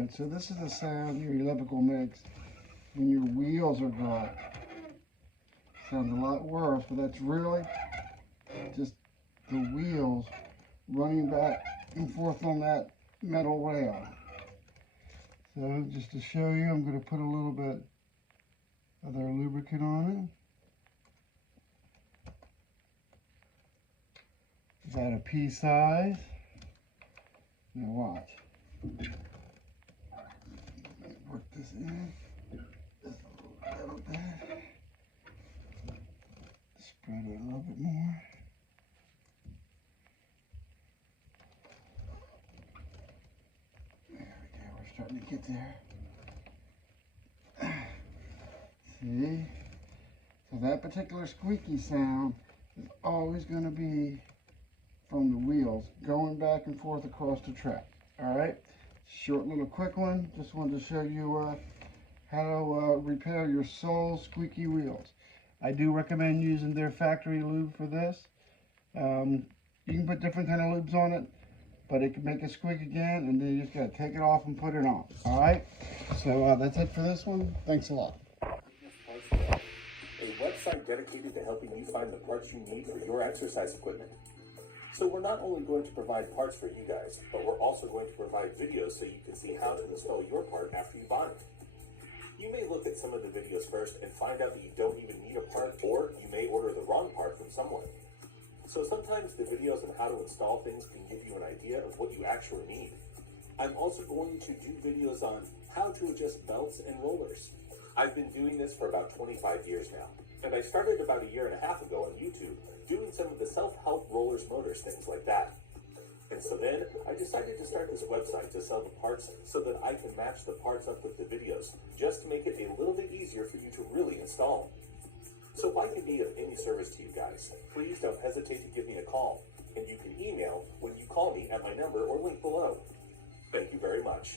Alright, so this is the sound your elliptical makes when your wheels are dry. Sounds a lot worse, but that's really just the wheels running back and forth on that metal rail. So just to show you, I'm going to put a little bit of their lubricant on it. About a pea size. Now watch. Work this in just a little bit. Spread it a little bit more. There we go. We're starting to get there. See? So that particular squeaky sound is always going to be from the wheels going back and forth across the track. Alright? Short little quick one. Just wanted to show you how to repair your Soul squeaky wheels. I do recommend using their factory lube for this. You can put different kind of lubes on it, but it can make it squeak again, and then you just got to take it off and put it on. Alright? So that's it for this one. Thanks a lot. A website dedicated to helping you find the parts you need for your exercise equipment. So we're not only going to provide parts for you guys, but we're also going to provide videos so you can see how to install your part after you buy it. You may look at some of the videos first and find out that you don't even need a part, or you may order the wrong part from someone. So sometimes the videos on how to install things can give you an idea of what you actually need. I'm also going to do videos on how to adjust belts and rollers. I've been doing this for about 25 years now, and I started about a year and a half ago on YouTube doing some of the self-help rollers, motors, things like that. And so then I decided to start this website to sell the parts so that I can match the parts up with the videos, just to make it a little bit easier for you to really install them. So if I can be of any service to you guys, please don't hesitate to give me a call, and you can email when you call me at my number or link below. Thank you very much.